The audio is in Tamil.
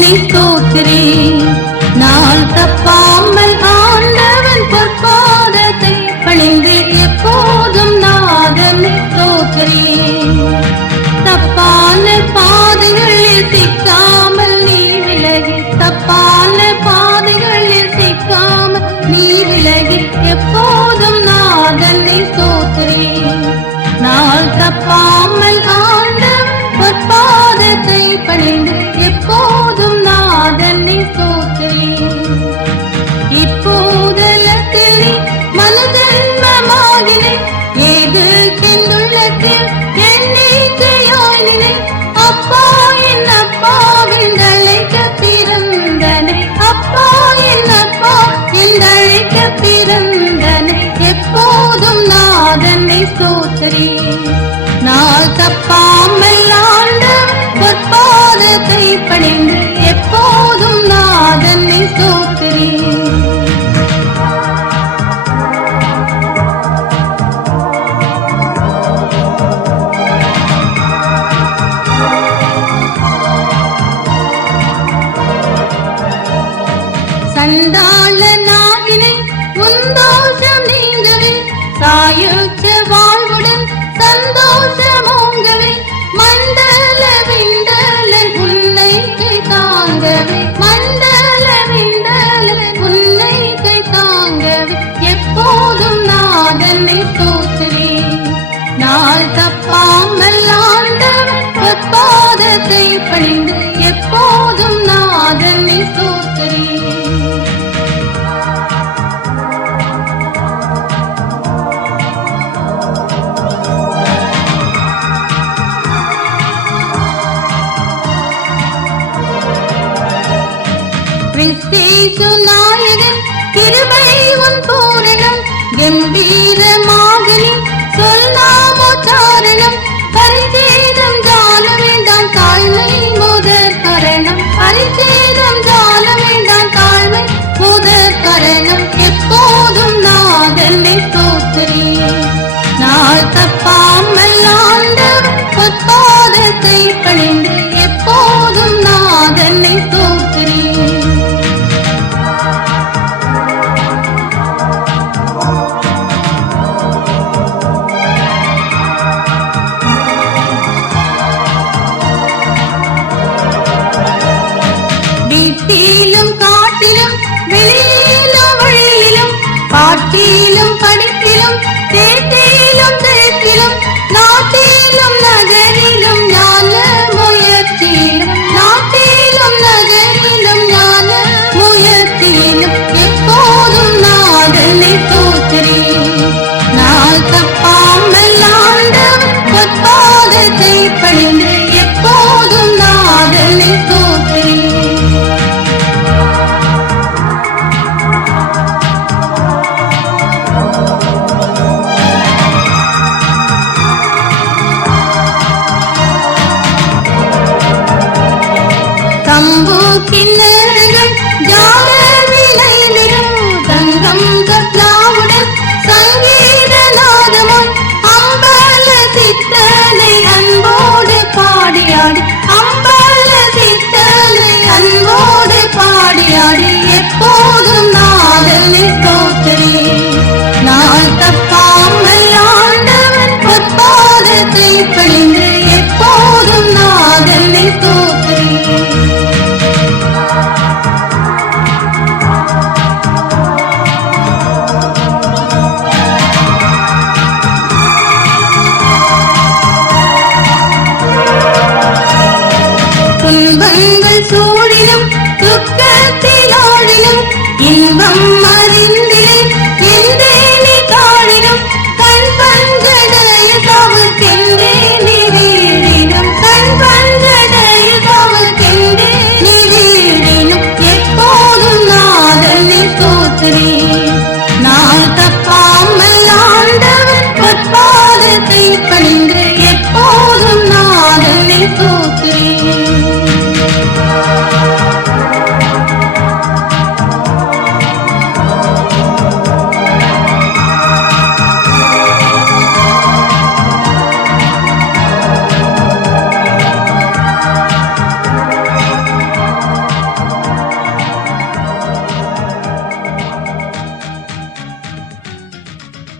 சொல்லி தோக்கிறேன் நாள் தப்பாமல் ஆண்டவன் பொற்பாதத்தை பணிந்து எப்போதும் நாடமே தோக்கிறேன் தப்பான பாதைகளில் சிக்காமல் ஸ்தோத்திரி. நான் தப்பாமல் ஆண்ட பொற்பாதத்தை பணிந்து எப்போதும் நாதனை ஸ்தோத்திரி. சண்டாள நாகினை உன் தோஷம் நீங்கவே சாயு தலையில் பணிந்து எப்போதும் நாதனை சோதரி கிறிஸ்தேசு நாயகன் திருவை உன் பூரணம் கம்பீரமாக அம்பு கிண்ணறுகள் ஜார விளைந்திடும் தங்கம் கத்லாவுடன் சங்கீத நாதமும் அம்பல சித்தனை அன்போடு பாடியாடி அம்பல அன்போடு பாடியாடி.